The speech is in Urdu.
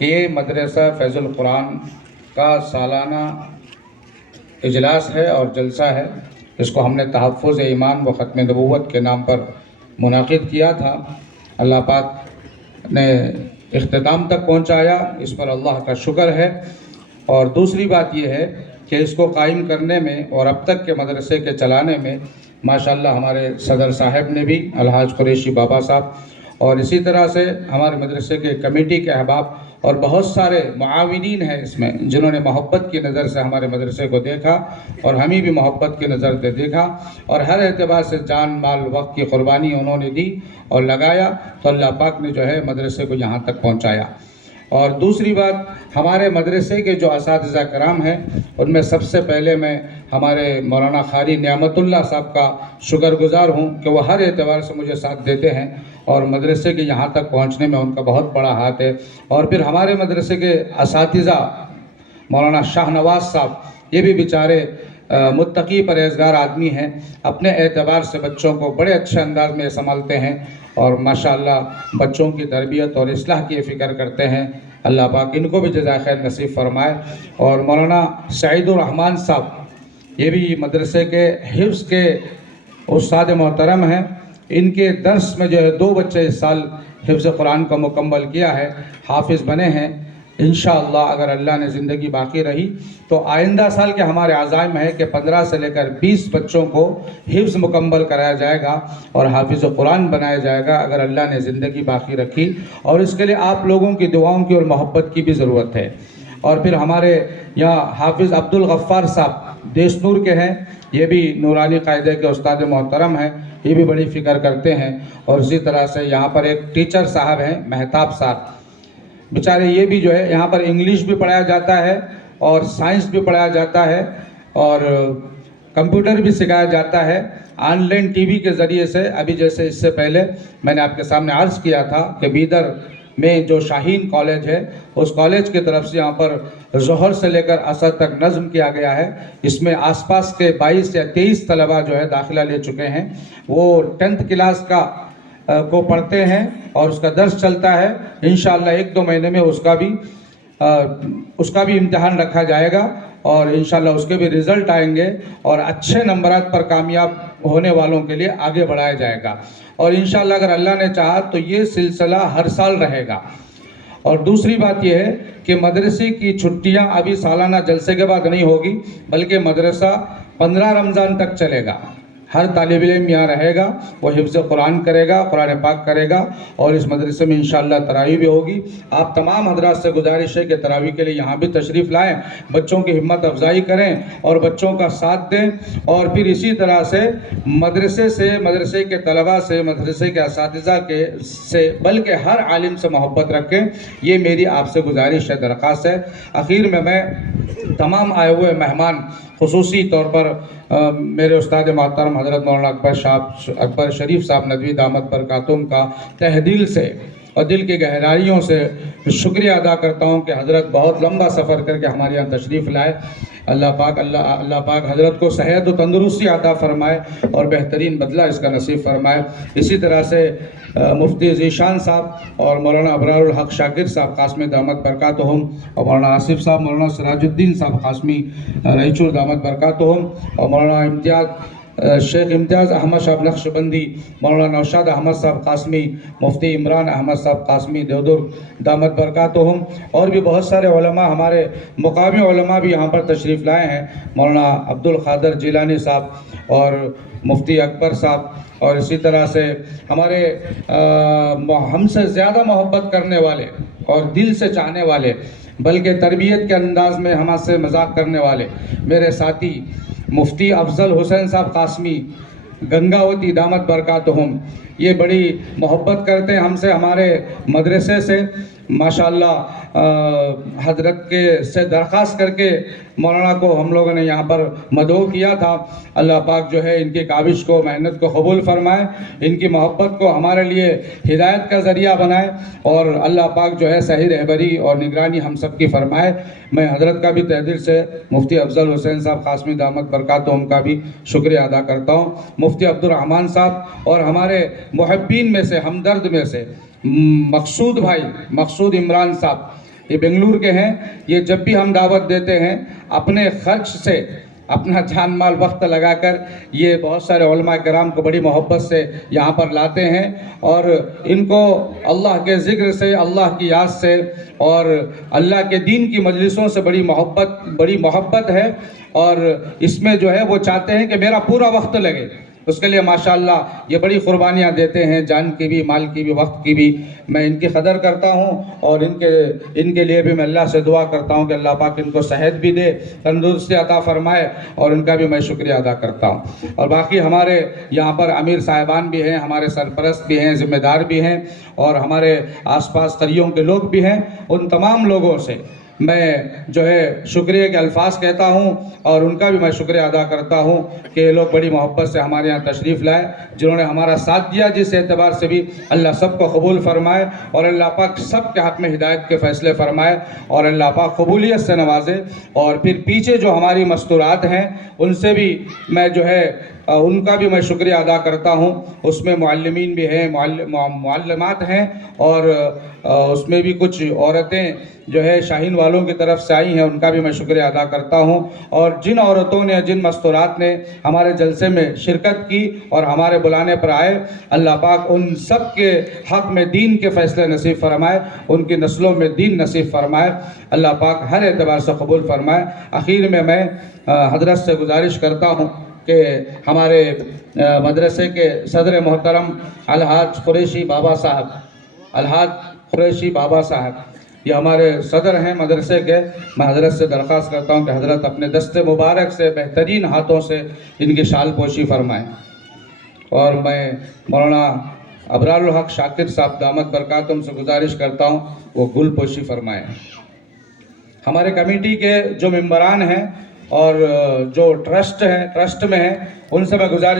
کہ یہ مدرسہ فیض القرآن کا سالانہ اجلاس ہے اور جلسہ ہے. اس کو ہم نے تحفظ ایمان و ختم نبوت کے نام پر منعقد کیا تھا. اللہ پاک نے اختتام تک پہنچایا، اس پر اللہ کا شکر ہے. اور دوسری بات یہ ہے کہ اس کو قائم کرنے میں اور اب تک کے مدرسے کے چلانے میں ماشاءاللہ ہمارے صدر صاحب نے بھی، الحاج قریشی بابا صاحب، اور اسی طرح سے ہمارے مدرسے کے کمیٹی کے احباب اور بہت سارے معاونین ہیں اس میں، جنہوں نے محبت کی نظر سے ہمارے مدرسے کو دیکھا اور ہمیں بھی محبت کی نظر سے دیکھا، اور ہر اعتبار سے جان مال وقت کی قربانی انہوں نے دی اور لگایا، تو اللہ پاک نے جو ہے مدرسے کو یہاں تک پہنچایا. اور دوسری بات، ہمارے مدرسے کے جو اساتذہ کرام ہیں ان میں سب سے پہلے میں ہمارے مولانا قاری نعمت اللہ صاحب کا شکر گزار ہوں کہ وہ ہر اعتبار سے مجھے ساتھ دیتے ہیں اور مدرسے کے یہاں تک پہنچنے میں ان کا بہت بڑا ہاتھ ہے. اور پھر ہمارے مدرسے کے اساتذہ مولانا شاہ نواز صاحب، یہ بھی بیچارے متقی پرہیزگار آدمی ہیں، اپنے اعتبار سے بچوں کو بڑے اچھے انداز میں سنبھالتے ہیں اور ماشاءاللہ بچوں کی تربیت اور اصلاح کی فکر کرتے ہیں. اللہ پاک ان کو بھی جزائے خیر نصیب فرمائے. اور مولانا سعید الرحمان صاحب، یہ بھی مدرسے کے حفظ کے استاد محترم ہیں. ان کے درس میں جو ہے 2 بچے اس سال حفظ قرآن کا مکمل کیا ہے، حافظ بنے ہیں. انشاءاللہ اگر اللہ نے زندگی باقی رہی تو آئندہ سال کے ہمارے عزائم ہے کہ 15 سے لے کر 20 بچوں کو حفظ مکمل کرایا جائے گا اور حافظ قرآن بنایا جائے گا اگر اللہ نے زندگی باقی رکھی. اور اس کے لیے آپ لوگوں کی دعاؤں کی اور محبت کی بھی ضرورت ہے. اور پھر ہمارے یہاں حافظ عبدالغفار صاحب دیس نور کے ہیں، یہ بھی نورانی قاعدے کے استاد محترم ہیں، یہ بھی بڑی فکر کرتے ہیں. اور اسی طرح سے یہاں پر ایک ٹیچر صاحب ہیں مہتاب صاحب، بیچارے یہ بھی جو ہے یہاں پر انگلش بھی پڑھایا جاتا ہے اور سائنس بھی پڑھایا جاتا ہے اور کمپیوٹر بھی سکھایا جاتا ہے آن لائن ٹی وی کے ذریعے سے. ابھی جیسے اس سے پہلے میں نے آپ کے سامنے عرض کیا تھا کہ بیدر میں جو شاہین کالج ہے اس کالج کی طرف سے یہاں پر ظہر سے لے کر عصر تک نظم کیا گیا ہے. اس میں آس پاس کے 22 یا 23 طلبہ جو ہے داخلہ لے چکے ہیں. وہ 10th کلاس کو پڑھتے ہیں اور اس کا درس چلتا ہے. انشاءاللہ 1-2 مہینے میں اس کا بھی امتحان رکھا جائے گا اور انشاءاللہ اس کے بھی رزلٹ آئیں گے اور اچھے نمبرات پر کامیاب ہونے والوں کے لیے آگے بڑھایا جائے گا. اور انشاءاللہ اگر اللہ نے چاہا تو یہ سلسلہ ہر سال رہے گا. اور دوسری بات یہ ہے کہ مدرسے کی چھٹیاں ابھی سالانہ جلسے کے بعد نہیں ہوگی بلکہ مدرسہ 15 رمضان تک چلے گا. ہر طالب علم یہاں رہے گا، وہ حفظ قرآن کرے گا، قرآن پاک کرے گا اور اس مدرسے میں انشاءاللہ تراویح بھی ہوگی. آپ تمام حضرات سے گزارش ہے کہ تراویح کے لیے یہاں بھی تشریف لائیں، بچوں کی ہمت افزائی کریں اور بچوں کا ساتھ دیں. اور پھر اسی طرح سے مدرسے کے طلباء سے، مدرسے کے اساتذہ سے بلکہ ہر عالم سے محبت رکھیں. یہ میری آپ سے گزارش ہے، درخواست ہے. آخر میں تمام آئے ہوئے مہمان، خصوصی طور پر میرے استاد محترم حضرت مولانا اکبر شریف صاحب ندوی دامت برکاتہم کا تہ دل سے اور دل کی گہرائیوں سے شکریہ ادا کرتا ہوں کہ حضرت بہت لمبا سفر کر کے ہمارے یہاں تشریف لائے. اللہ پاک حضرت کو صحت و تندرستی عطا فرمائے اور بہترین بدلہ اس کا نصیب فرمائے. اسی طرح سے مفتی ذیشان صاحب اور مولانا ابرار الحق شاکر صاحب قاسمی دامت برکاتہم اور مولانا آصف صاحب، مولانا سراج الدین صاحب قاسمی رائچور دامت برکاتہم اور مولانا شیخ امتیاز احمد صاحب نقشبندی، مولانا نوشاد احمد صاحب قاسمی، مفتی عمران احمد صاحب قاسمی دیودر دامت برکاتہم اور بھی بہت سارے علماء، ہمارے مقامی علماء بھی یہاں پر تشریف لائے ہیں. مولانا عبدالقادر جیلانی صاحب اور مفتی اکبر صاحب اور اسی طرح سے ہمارے ہم سے زیادہ محبت کرنے والے اور دل سے چاہنے والے بلکہ تربیت کے انداز میں ہم سے مذاق کرنے والے میرے ساتھی مفتی افضل حسین صاحب قاسمی گنگاوتی دامت برکاتہم، یہ بڑی محبت کرتے ہیں ہم سے، ہمارے مدرسے سے. ماشاءاللہ حضرت سے درخواست کر کے مولانا کو ہم لوگوں نے یہاں پر مدعو کیا تھا. اللہ پاک جو ہے ان کی کاوش کو، محنت کو قبول فرمائے، ان کی محبت کو ہمارے لیے ہدایت کا ذریعہ بنائے اور اللہ پاک جو ہے صحیح رہبری اور نگرانی ہم سب کی فرمائے. میں حضرت کا بھی تہ دل سے مفتی افضل حسین صاحب قاسمی دامت برکاتہم کا بھی شکریہ ادا کرتا ہوں. مفتی عبدالرحمان صاحب اور ہمارے محبین میں سے، ہمدرد میں سے مقصود عمران صاحب، یہ بنگلور کے ہیں. یہ جب بھی ہم دعوت دیتے ہیں اپنے خرچ سے اپنا جان مال وقت لگا کر یہ بہت سارے علماء کرام کو بڑی محبت سے یہاں پر لاتے ہیں، اور ان کو اللہ کے ذکر سے، اللہ کی یاد سے اور اللہ کے دین کی مجلسوں سے بڑی محبت ہے، اور اس میں جو ہے وہ چاہتے ہیں کہ میرا پورا وقت لگے. اس کے لیے ماشاءاللہ یہ بڑی قربانیاں دیتے ہیں، جان کی بھی، مال کی بھی، وقت کی بھی. میں ان کی قدر کرتا ہوں، اور ان کے لیے بھی میں اللہ سے دعا کرتا ہوں کہ اللہ پاک ان کو صحت بھی دے، تندرستی عطا فرمائے، اور ان کا بھی میں شکریہ ادا کرتا ہوں. اور باقی ہمارے یہاں پر امیر صاحبان بھی ہیں، ہمارے سرپرست بھی ہیں، ذمہ دار بھی ہیں، اور ہمارے آس پاس قریوں کے لوگ بھی ہیں. ان تمام لوگوں سے میں جو ہے شکریہ کے الفاظ کہتا ہوں، اور ان کا بھی میں شکریہ ادا کرتا ہوں کہ یہ لوگ بڑی محبت سے ہمارے یہاں تشریف لائے، جنہوں نے ہمارا ساتھ دیا. جس اعتبار سے بھی اللہ سب کو قبول فرمائے، اور اللہ پاک سب کے حق میں ہدایت کے فیصلے فرمائے، اور اللہ پاک قبولیت سے نوازے. اور پھر پیچھے جو ہماری مستورات ہیں ان سے بھی میں جو ہے ان کا بھی میں شکریہ ادا کرتا ہوں. اس میں معلمین بھی ہیں، معلمات ہیں، اور اس میں بھی کچھ عورتیں جو ہے شاہین والوں کی طرف سے آئی ہیں، ان کا بھی میں شکریہ ادا کرتا ہوں. اور جن عورتوں نے، جن مستورات نے ہمارے جلسے میں شرکت کی اور ہمارے بلانے پر آئے، اللہ پاک ان سب کے حق میں دین کے فیصلے نصیب فرمائے، ان کی نسلوں میں دین نصیب فرمائے، اللہ پاک ہر اعتبار سے قبول فرمائے. آخر میں حضرت سے گزارش کرتا ہوں کہ ہمارے مدرسے کے صدر محترم الحاج قریشی بابا صاحب یہ ہمارے صدر ہیں مدرسے کے. میں حضرت سے درخواست کرتا ہوں کہ حضرت اپنے دست مبارک سے، بہترین ہاتھوں سے ان کی شال پوشی فرمائیں. اور میں مولانا ابرار الحق شاکر صاحب دامت برکاتہم سے گزارش کرتا ہوں وہ گل پوشی فرمائیں. ہمارے کمیٹی کے جو ممبران ہیں اور جو ٹرسٹ میں ہیں ان سے میں گزارش